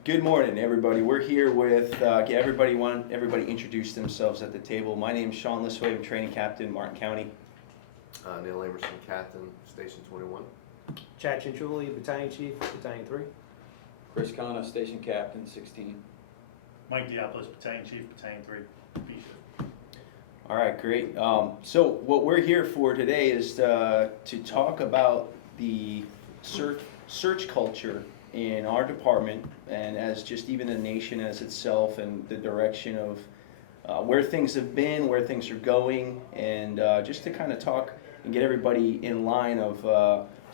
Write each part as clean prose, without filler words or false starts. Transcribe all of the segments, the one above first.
Good morning, everybody. We're here with everybody introduce themselves at the table. My name is Sean Lissway, I'm training captain, Martin County. Neil Amerson, Captain, Station 21. Chad Chinchulli, Battalion Chief, Battalion 3. Chris Connor, Station Captain, 16. Mike Diopoulos, Battalion Chief, Battalion 3, B shift. All right, great. So what we're here for today is to talk about the search culture in our department, and as just even the nation as itself, and the direction of where things have been, where things are going, and just to kind of talk and get everybody in line of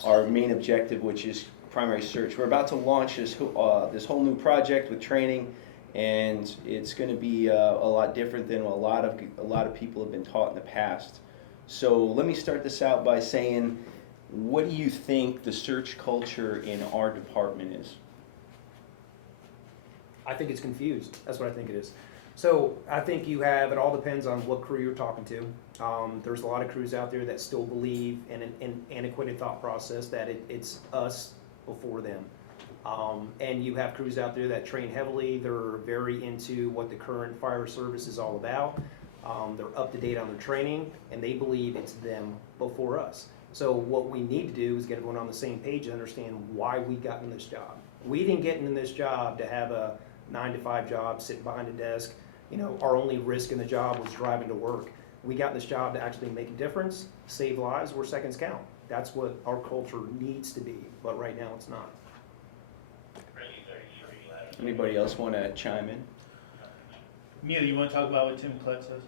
our main objective, which is primary search. We're about to launch this whole new project with training, and it's going to be a lot different than a lot of people have been taught in the past. So let me start this out by saying, what do you think the search culture in our department is? I think it's confused. That's what I think it is. So I think it all depends on what crew you're talking to. There's a lot of crews out there that still believe in an antiquated thought process that it's us before them. And you have crews out there that train heavily. They're very into what the current fire service is all about. They're up to date on their training, and they believe it's them before us. So what we need to do is get everyone on the same page and understand why we got in this job. We didn't get in this job to have a 9-to-5 job, sitting behind a desk. You know, our only risk in the job was driving to work. We got in this job to actually make a difference, save lives, where seconds count. That's what our culture needs to be, but right now it's not. Anybody else want to chime in? Neil, you want to talk about what Tim Klett says?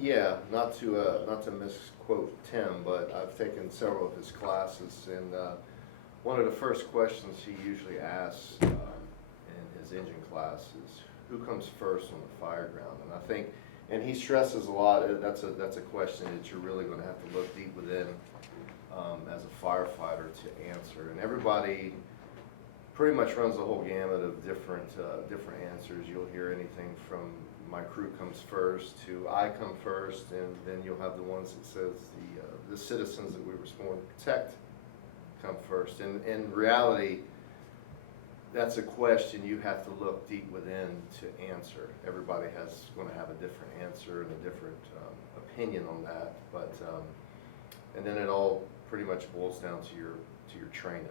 Yeah, not to misquote Tim, but I've taken several of his classes, and one of the first questions he usually asks in his engine class is, who comes first on the fire ground? And I think, and he stresses a lot, that's a question that you're really going to have to look deep within as a firefighter to answer. And everybody pretty much runs the whole gamut of different answers. You'll hear anything from my crew comes first to I come first, and then you'll have the ones that says the citizens that we were sworn to protect come first. And in reality, that's a question you have to look deep within to answer. Everybody going to have a different answer and a different opinion on that, but and then it all pretty much boils down to your training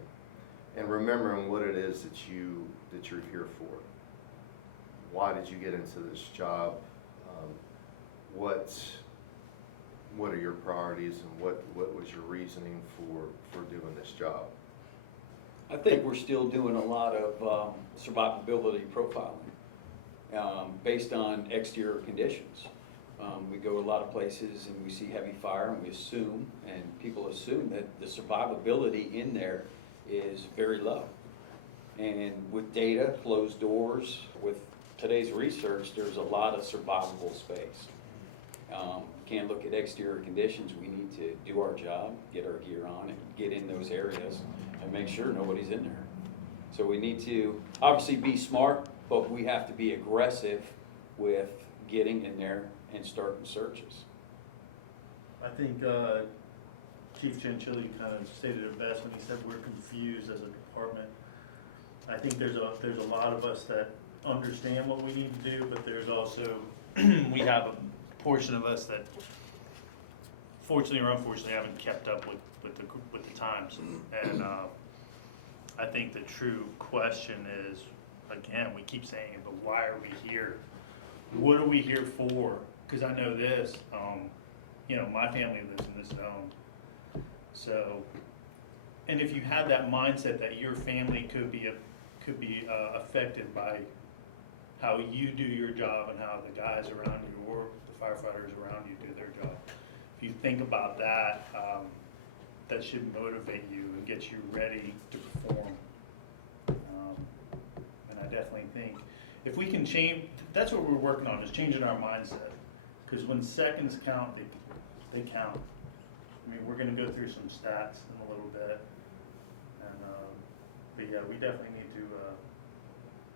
and remembering what it is that you're here for. Why did you get into this job? What are your priorities, and what was your reasoning for doing this job? I think we're still doing a lot of survivability profiling based on exterior conditions. We go a lot of places and we see heavy fire, and we assume, and people assume, that the survivability in there is very low. And with data, closed doors, with today's research, there's a lot of survivable space. Can't look at exterior conditions. We need to do our job, get our gear on, and get in those areas and make sure nobody's in there. So we need to obviously be smart, but we have to be aggressive with getting in there and starting searches. I think Chief Chinchulli kind of stated it best when he said we're confused as a department. I think there's a lot of us that understand what we need to do, but there's also we have a portion of us that, fortunately or unfortunately, haven't kept up with the times. And I think the true question is, again, we keep saying it, but why are we here? What are we here for? Because I know this, you know, my family lives in this zone. So, and if you have that mindset that your family could be affected by how you do your job and how the guys around you or the firefighters around you do their job, if you think about that, that should motivate you and get you ready to perform. And I definitely think if we can change, that's what we're working on, is changing our mindset. Because when seconds count, they count. I mean, we're going to go through some stats in a little bit, and but yeah, we definitely need to.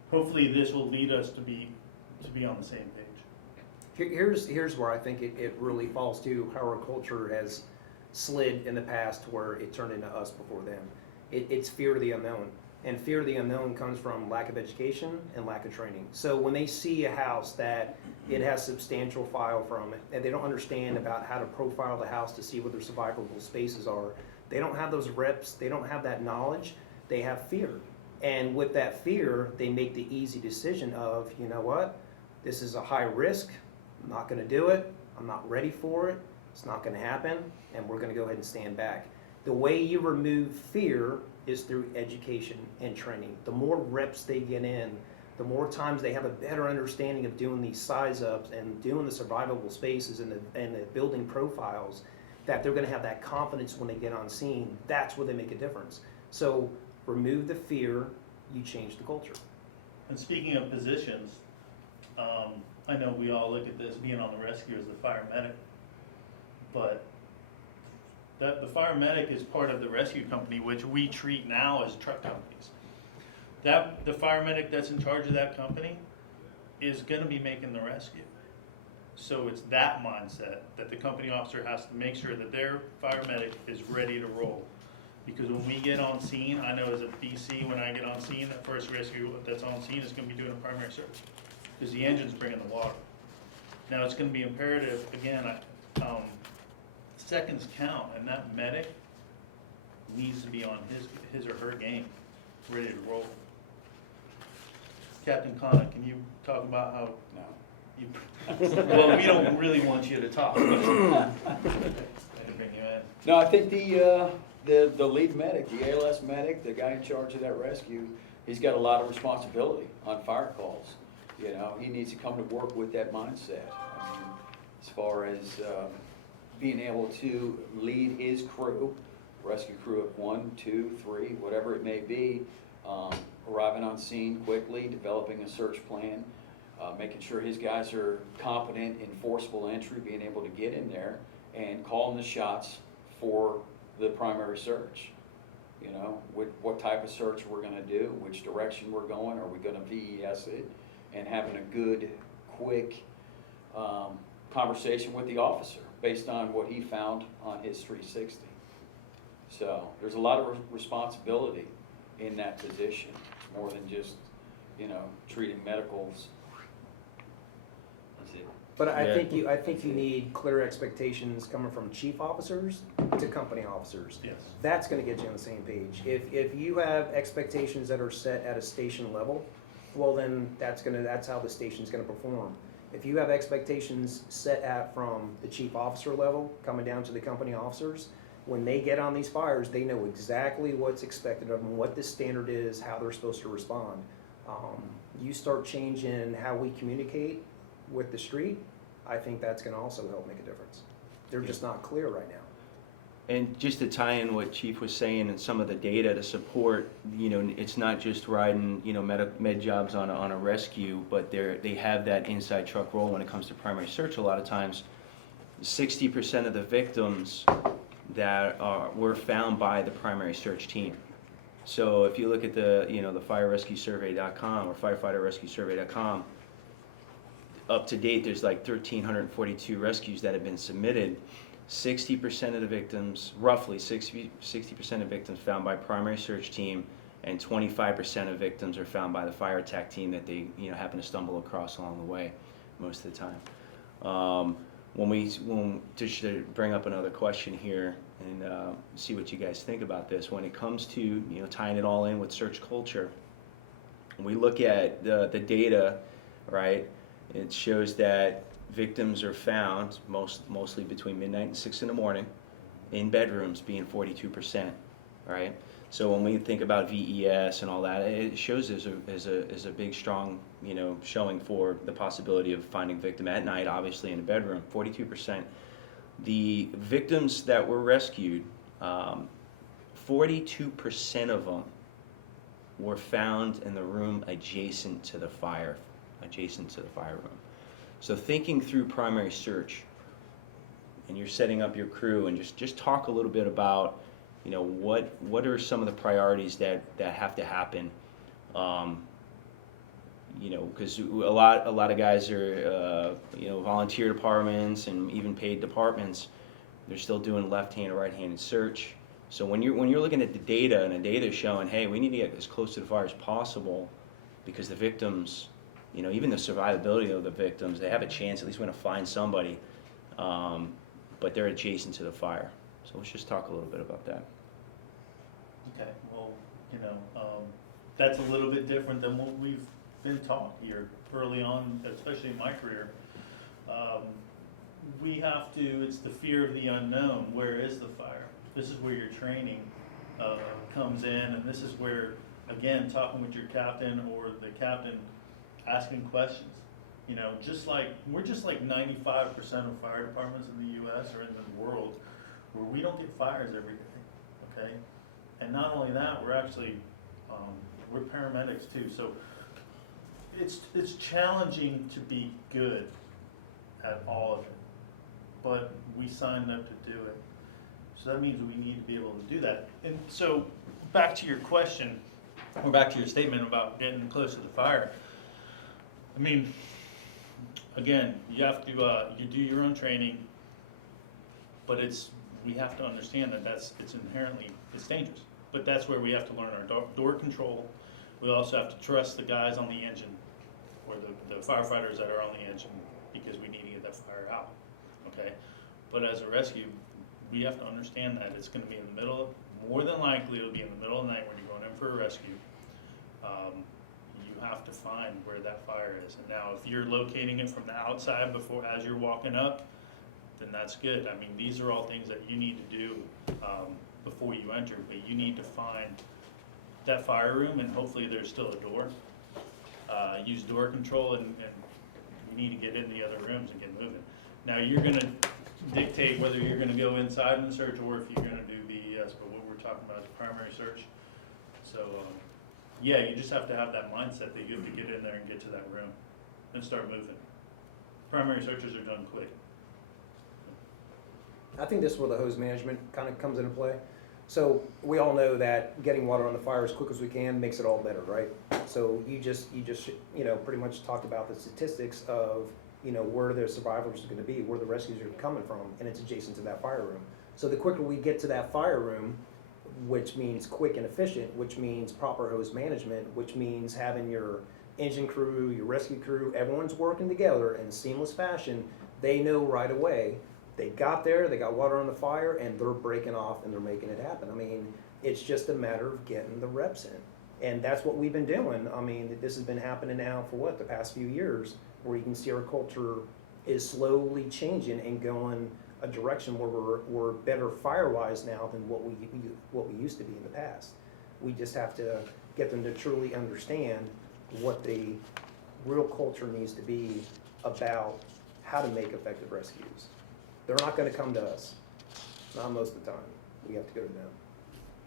Hopefully, this will lead us to be on the same page. Here's where I think it really falls to how our culture has slid in the past, where it turned into us before them. It's fear of the unknown. And fear of the unknown comes from lack of education and lack of training. So when they see a house that it has substantial file from it, and they don't understand about how to profile the house to see what their survivable spaces are, they don't have those reps, they don't have that knowledge, they have fear. And with that fear, they make the easy decision of, you know what, this is a high risk, I'm not gonna do it, I'm not ready for it, it's not gonna happen, and we're gonna go ahead and stand back. The way you remove fear is through education and training. The more reps they get in, the more times they have a better understanding of doing these size ups and doing the survivable spaces and the building profiles, that they're gonna have that confidence when they get on scene. That's where they make a difference. So remove the fear, you change the culture. And speaking of positions, I know we all look at this being on the rescue as the fire medic, but the fire medic is part of the rescue company, which we treat now as truck companies. The fire medic that's in charge of that company is gonna be making the rescue. So it's that mindset that the company officer has to make sure that their fire medic is ready to roll. Because when we get on scene, I know as a BC, when I get on scene, that first rescue that's on scene is gonna be doing a primary search. Because the engine's bringing the water. Now, it's gonna be imperative, again, seconds count, and that medic needs to be on his or her game, ready to roll. Captain Connick, can you talk about how No. you, well, we don't really want you to talk. but- Bring you in. No, I think the lead medic, the ALS medic, the guy in charge of that rescue, he's got a lot of responsibility on fire calls. You know, he needs to come to work with that mindset. I mean, as far as being able to lead his crew, rescue crew of 1, 2, 3, whatever it may be, arriving on scene quickly, developing a search plan, making sure his guys are competent in forcible entry, being able to get in there and calling the shots for the primary search. You know, what type of search we're gonna do, which direction we're going, are we gonna VES it, and having a good, quick conversation with the officer based on what he found on his 360. So there's a lot of responsibility in that position. It's more than just, you know, treating medicals. That's it. But I think you need clear expectations coming from chief officers to company officers. Yes. That's gonna get you on the same page. If you have expectations that are set at a station level, well then that's how the station's gonna perform. If you have expectations set at from the chief officer level, coming down to the company officers, when they get on these fires, they know exactly what's expected of them, what the standard is, how they're supposed to respond. You start changing how we communicate with the street, I think that's gonna also help make a difference. They're just not clear right now. And just to tie in what Chief was saying and some of the data to support, you know, it's not just riding, you know, med jobs on a rescue, but they have that inside truck role when it comes to primary search. A lot of times, 60% of the victims that were found by the primary search team. So if you look at the, you know, the firerescuesurvey.com or firefighterrescuesurvey.com, up to date, there's like 1,342 rescues that have been submitted. 60% of the victims, roughly 60% of victims found by primary search team, and 25% of victims are found by the fire attack team that they, you know, happen to stumble across along the way most of the time. Just to bring up another question here and see what you guys think about this, when it comes to, you know, tying it all in with search culture, we look at the data, right? It shows that victims are found mostly between midnight and 6 in the morning in bedrooms, being 42%, right? So when we think about VES and all that, it shows as a big, strong, you know, showing for the possibility of finding victim at night, obviously in a bedroom, 42%. The victims that were rescued, 42% of them were found in the room adjacent to the fire room. So thinking through primary search, and you're setting up your crew, and just talk a little bit about, you know, what are some of the priorities that have to happen, you know, because a lot of guys are, you know, volunteer departments and even paid departments, they're still doing left-handed, right-handed search. So when you're looking at the data and the data is showing, hey, we need to get as close to the fire as possible because the victims, you know, even the survivability of the victims, they have a chance, at least we're gonna find somebody, but they're adjacent to the fire. So let's just talk a little bit about that. Okay, well, you know, that's a little bit different than what we've been taught here early on, especially in my career. We have to, it's the fear of the unknown. Where is the fire? This is where your training comes in, and this is where, again, talking with your captain or the captain, asking questions. You know, we're just like 95% of fire departments in the U.S. or in the world, where we don't get fires every day, okay? And not only that, we're actually, we're paramedics too, so it's challenging to be good at all of it, but we signed up to do it. So that means we need to be able to do that. And so, back to your question, or back to your statement about getting close to the fire. I mean, again, you have to, you do your own training, but we have to understand that it's inherently, it's dangerous. But that's where we have to learn our door control. We also have to trust the guys on the engine, or the firefighters that are on the engine, because we need to get that fire out, okay? But as a rescue, we have to understand that it's gonna be in the middle of, more than likely it'll be in the middle of the night when you're going in for a rescue. You have to find where that fire is. And now if you're locating it from the outside as you're walking up, then that's good. I mean, these are all things that you need to do before you enter, but you need to find that fire room, and hopefully there's still a door. Use door control, and you need to get in the other rooms and get moving. Now you're gonna dictate whether you're gonna go inside and search or if you're gonna do VES, but what we're talking about is primary search. So yeah, you just have to have that mindset that you have to get in there and get to that room and start moving. Primary searches are done quick. I think this is where the hose management kind of comes into play. So we all know that getting water on the fire as quick as we can makes it all better, right? So you just you know, pretty much talked about the statistics of, you know, where the survivors are going to be, where the rescues are coming from, and it's adjacent to that fire room. So the quicker we get to that fire room, which means quick and efficient, which means proper hose management, which means having your engine crew, your rescue crew, everyone's working together in a seamless fashion. They know right away. They got there, they got water on the fire, and they're breaking off and they're making it happen. I mean, it's just a matter of getting the reps in. And that's what we've been doing. I mean, this has been happening now for the past few years, where you can see our culture is slowly changing and going a direction where we're better fire-wise now than what we used to be in the past. We just have to get them to truly understand what the real culture needs to be about how to make effective rescues. They're not gonna come to us, not most of the time. We have to go to them.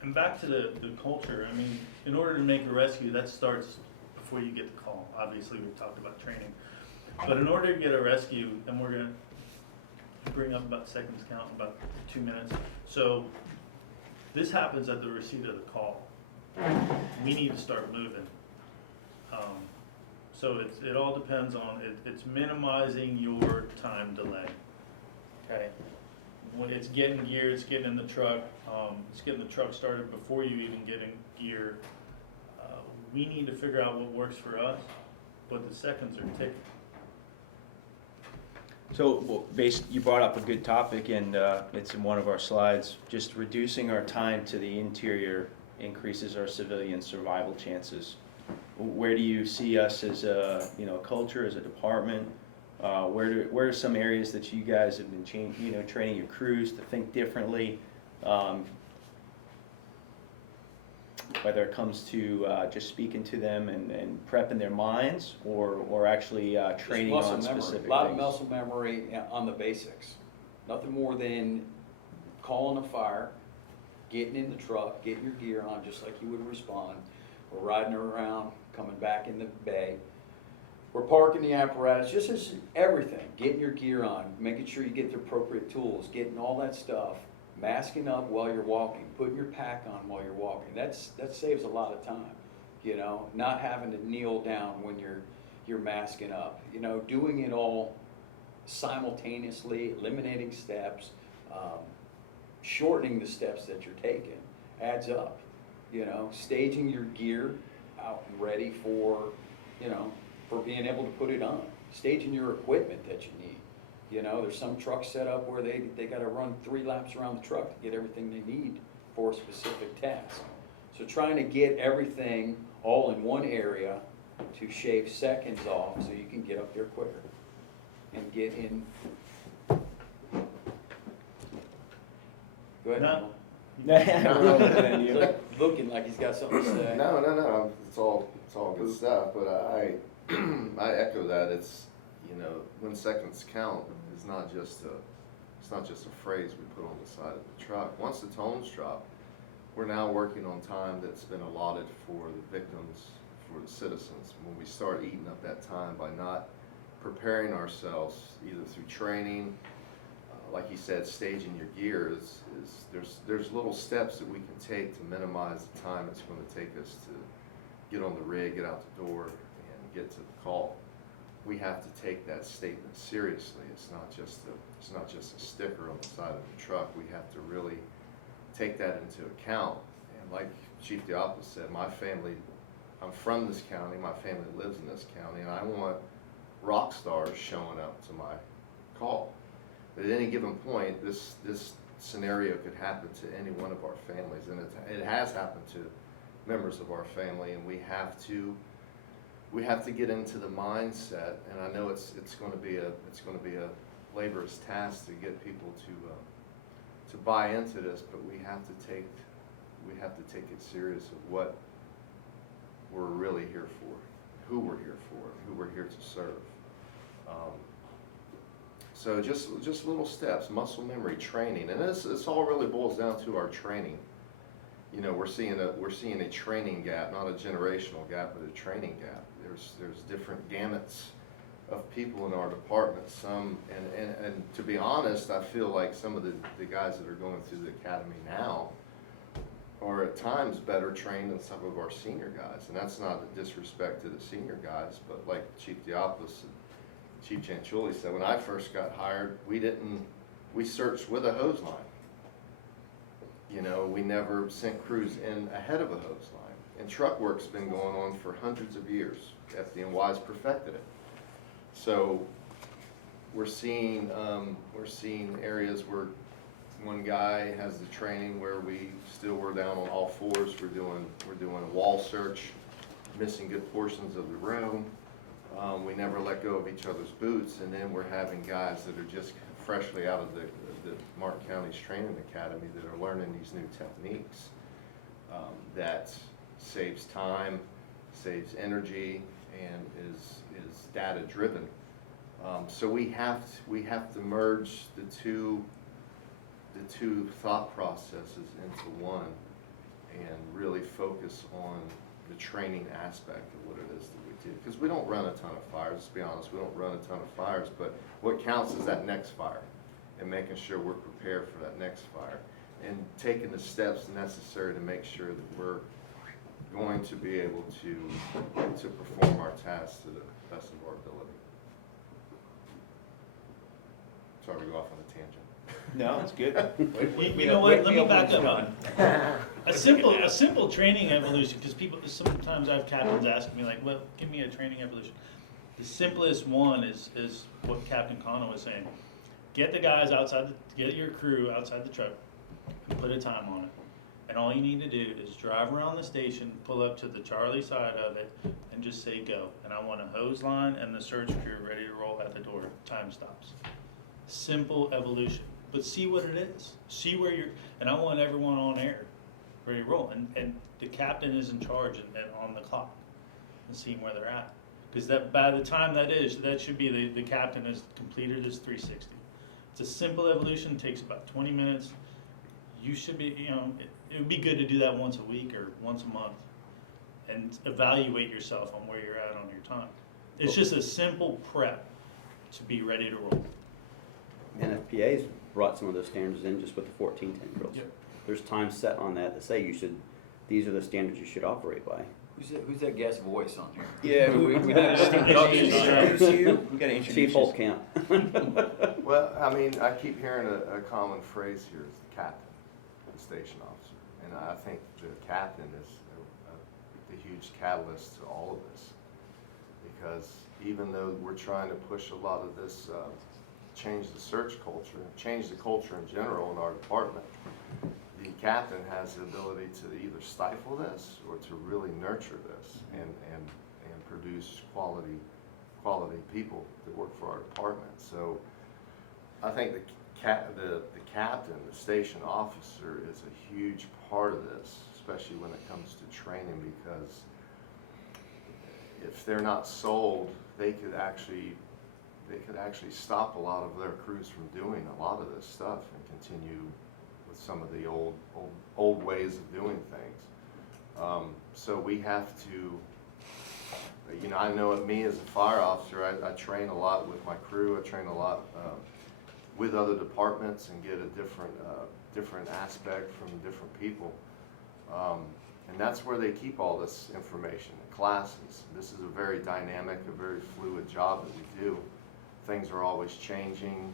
And back to the culture, I mean, in order to make a rescue, that starts before you get the call. Obviously, we've talked about training. But in order to get a rescue, and we're gonna bring up about seconds count in about 2 minutes. So this happens at the receipt of the call. We need to start moving. So it all depends on, it's minimizing your time delay. Okay, when it's getting gear, it's getting in the truck, it's getting the truck started before you even get in gear. We need to figure out what works for us, but the seconds are ticking. So, you brought up a good topic, and it's in one of our slides. Just reducing our time to the interior increases our civilian survival chances. Where do you see us as a culture, as a department? Where are some areas that you guys have been training your crews to think differently? Whether it comes to just speaking to them and prepping their minds, or actually training on specific things. A lot of muscle memory on the basics. Nothing more than calling a fire, getting in the truck, getting your gear on just like you would respond. We're riding around, coming back in the bay. We're parking the apparatus, just as everything, getting your gear on, making sure you get the appropriate tools, getting all that stuff, masking up while you're walking, putting your pack on while you're walking. That saves a lot of time, not having to kneel down when you're masking up, doing it all simultaneously, eliminating steps. shortening the steps that you're taking adds up. You know, staging your gear out and ready for, you know, for being able to put it on. Staging your equipment that you need. You know, there's some trucks set up where they gotta run 3 laps around the truck to get everything they need for a specific task. So trying to get everything all in one area to shave seconds off so you can get up there quicker and get in. Go ahead. No. We're all looking at He's you. like looking like he's got something to say. No, it's all good stuff, but I echo that. It's, you know, when seconds count is not just a phrase we put on the side of the truck. Once the tones drop, we're now working on time that's been allotted for the victims, for the citizens. When we start eating up that time by not preparing ourselves either through training, like you said, staging your gear there's little steps that we can take to minimize the time it's going to take us to get on the rig, get out the door, and get to the call. We have to take that statement seriously. It's not just a sticker on the side of the truck. We have to really take that into account. And like Chief Diopoulos said, I'm from this county, my family lives in this county, and I want rock stars showing up to my call. But at any given point, this scenario could happen to any one of our families, and it has happened to members of our family, and we have to get into the mindset. And I know it's going to be a laborious task to get people to buy into this, but we have to take it serious of what we're really here for, who we're here for, who we're here to serve. So just little steps, muscle memory, training, and this all really boils down to our training. You know, we're seeing a training gap, not a generational gap, but a training gap. There's different gamuts of people in our department. Some, and to be honest, I feel like some of the guys that are going through the academy now are at times better trained than some of our senior guys. And that's not a disrespect to the senior guys, but like Chief Diopoulos and Chief Chanchuli said, when I first got hired, we searched with a hose line. You know, we never sent crews in ahead of a hose line. And truck work's been going on for hundreds of years. FDNY's perfected it. So we're seeing areas where one guy has the training where we're down on all fours. We're doing a wall search, missing good portions of the room. We never let go of each other's boots, and then we're having guys that are just freshly out of the Martin County's Training Academy that are learning these new techniques that saves time, saves energy, and is data driven. So we have to merge the two thought processes into one and really focus on the training aspect of what it is that we do. Because we don't run a ton of fires, let's be honest, we don't run a ton of fires, but what counts is that next fire and making sure we're prepared for that next fire and taking the steps necessary to make sure that we're going to be able to perform our tasks to the best of our ability. Sorry to go off on a tangent. No, it's good. You know what, let me back up on a simple training evolution, because sometimes I have captains asking me like, well, give me a training evolution. The simplest one is what Captain Connor was saying. Get the guys get your crew outside the truck and put a time on it. And all you need to do is drive around the station, pull up to the Charlie side of it, and just say go. And I want a hose line and the search crew ready to roll at the door. Time stops. Simple evolution. But see what it is. See where and I want everyone on air, ready to roll. And the captain is in charge and on the clock and seeing where they're at. Because that by the time that should be the captain has completed his 360. It's a simple evolution, takes about 20 minutes. You should be, it would be good to do that once a week or once a month and evaluate yourself on where you're at on your time. It's just a simple prep to be ready to roll. NFPA's brought some of those standards in just with the 1410 drills. Yep. There's times set on that say these are the standards you should operate by. Who's that guest voice on here? Yeah, we gotta introduce you. We gotta introduce Chief you. Holtkamp. Well, I mean, I keep hearing a common phrase here is the captain. station officer. And I think the captain is the huge catalyst to all of this. Because even though we're trying to push a lot of this, change the search culture, change the culture in general in our department, the captain has the ability to either stifle this or to really nurture this and produce quality people that work for our department. So I think the captain, the station officer, is a huge part of this, especially when it comes to training, because if they're not sold, they could actually stop a lot of their crews from doing a lot of this stuff and continue with some of the old ways of doing things. So we have to, you know, I know me as a fire officer, I train a lot with my crew. I train a lot with other departments and get a different aspect from different people. And that's where they keep all this information, classes. This is a very dynamic, a very fluid job that we do. Things are always changing,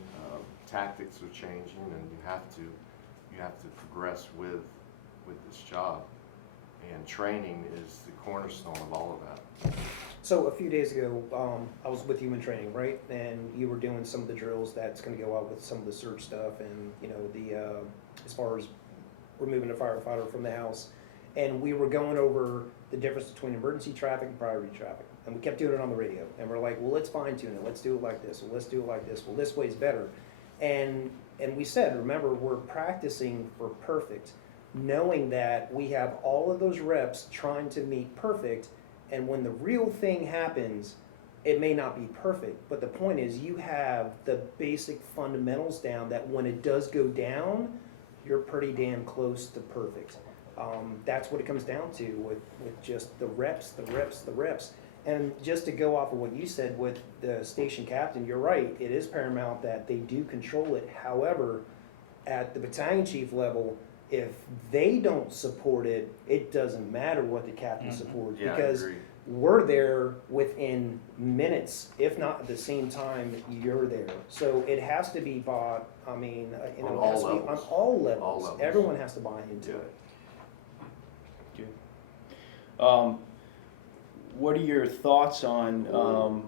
tactics are changing, and you have to progress with this job. And training is the cornerstone of all of that. So a few days ago, I was with you in training, right? And you were doing some of the drills that's going to go out with some of the search stuff, and you know the as far as removing a firefighter from the house. And we were going over the difference between emergency traffic and priority traffic. And we kept doing it on the radio. And we're like, well, let's fine tune it. Let's do it like this. Well, let's do it like this. Well, this way's better. And we said, remember, we're practicing for perfect, knowing that we have all of those reps trying to meet perfect. And when the real thing happens, it may not be perfect. But the point is, you have the basic fundamentals down that when it does go down, you're pretty damn close to perfect. That's what it comes down to with just the reps. And just to go off of what you said with the station captain, you're right, it is paramount that they do control it. However, at the battalion chief level, if they don't support it, it doesn't matter what the captain supports. Yeah, because I agree. we're there within minutes, if not at the same time you're there. So it has to be bought, I mean, you know, On it has all to be on levels. all levels. All levels. Everyone has to buy into Yeah. it. What are your thoughts on, and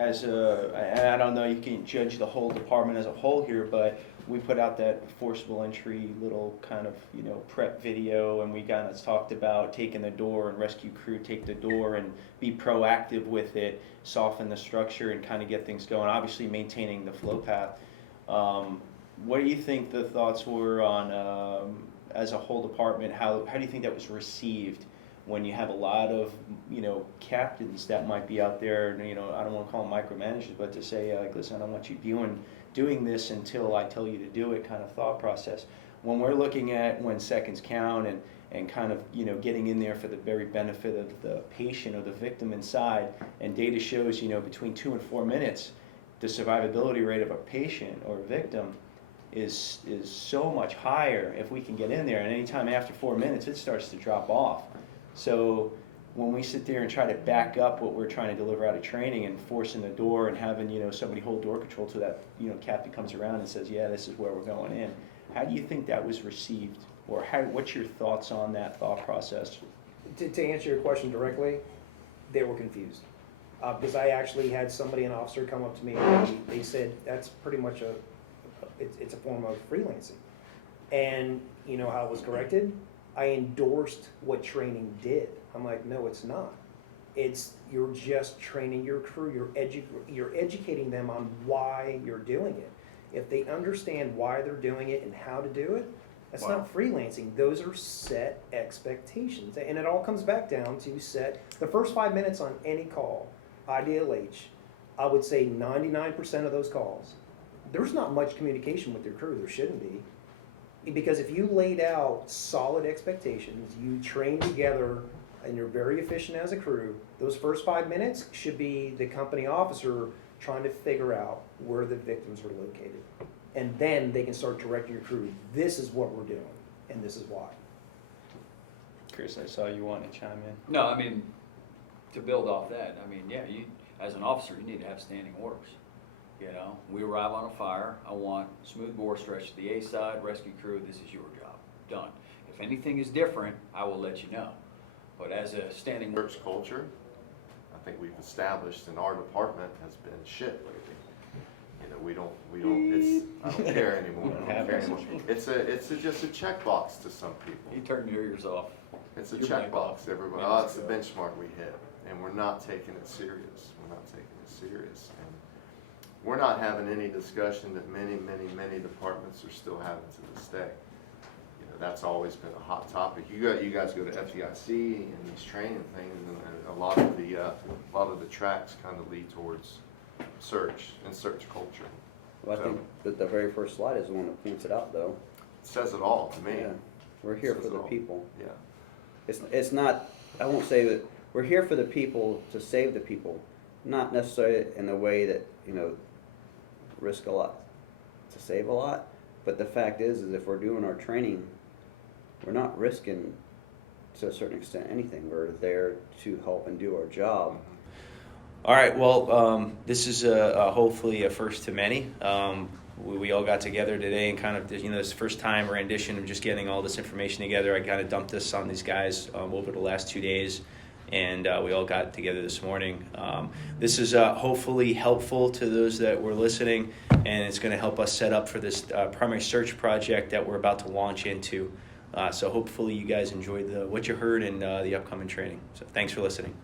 I don't know, you can judge the whole department as a whole here, but we put out that forcible entry little kind of, you know, prep video, and we kind of talked about taking the door and rescue crew take the door and be proactive with it, soften the structure and kind of get things going, obviously maintaining the flow path. What do you think the thoughts were on, as a whole department, how do you think that was received when you have a lot of, you know, captains that might be out there, and, you know, I don't want to call them micromanagers, but to say, like, listen, I don't want you doing this until I tell you to do it kind of thought process. When we're looking at when seconds count and kind of, you know, getting in there for the very benefit of the patient or the victim inside, and data shows, you know, between 2 and 4 minutes, the survivability rate of a patient or a victim is so much higher if we can get in there, and anytime after 4 minutes it starts to drop off. So when we sit there and try to back up what we're trying to deliver out of training and forcing the door and having, you know, somebody hold door control so that, you know, captain comes around and says, yeah, this is where we're going in, how do you think that was received, or what's your thoughts on that thought process? To answer your question directly, they were confused. Because I actually had an officer come up to me and they said, that's pretty much it's a form of freelancing. And you know how it was corrected? I endorsed what training did. I'm like, no, it's not. You're just training your crew. You're educating them on why you're doing it. If they understand why they're doing it and how to do it, that's not freelancing. Those are set expectations. And it all comes back down to set the first 5 minutes on any call, IDLH. I would say 99% of those calls, there's not much communication with your crew. There shouldn't be. Because if you laid out solid expectations, you train together, and you're very efficient as a crew, those first 5 minutes should be the company officer trying to figure out where the victims are located. And then they can start directing your crew. This is what we're doing, and this is why. Chris, I saw you want to chime in. No, I mean, to build off that, I mean, yeah, you, as an officer, you need to have standing orders. You know, we arrive on a fire, I want smooth bore stretch to the A side, rescue crew, this is your job. done. If anything is different, I will let you know. But as a standing. Search culture, I think we've established in our department has been shit lately. You know, we don't, I don't care anymore. I don't care anymore. It's just a checkbox to some people. You turn your ears off. It's a You're right, Bob. checkbox, everybody. Oh, it's the benchmark we hit, and we're not taking it serious. We're not taking it serious. And we're not having any discussion that many departments are still having to this day. You know, that's always been a hot topic. You guys go to FDIC and these training things, and a lot of the tracks kind of lead towards search and search culture. Well, I think that the very first slide is the one that points it out, though. It says it all to me. Yeah. We're here Says for it the all. people. Yeah. It's not, I won't say that, we're here for the people to save the people, not necessarily in a way that, you know, risk a lot to save a lot, but the fact is if we're doing our training, we're not risking, to a certain extent, anything. We're there to help and do our job. All right, well, this is hopefully a first to many. We all got together today and kind of, you know, this first time rendition of just getting all this information together. I kind of dumped this on these guys over the last 2 days, and we all got together this morning. This is hopefully helpful to those that were listening, and it's going to help us set up for this primary search project that we're about to launch into. So hopefully you guys enjoyed what you heard in the upcoming training. So thanks for listening.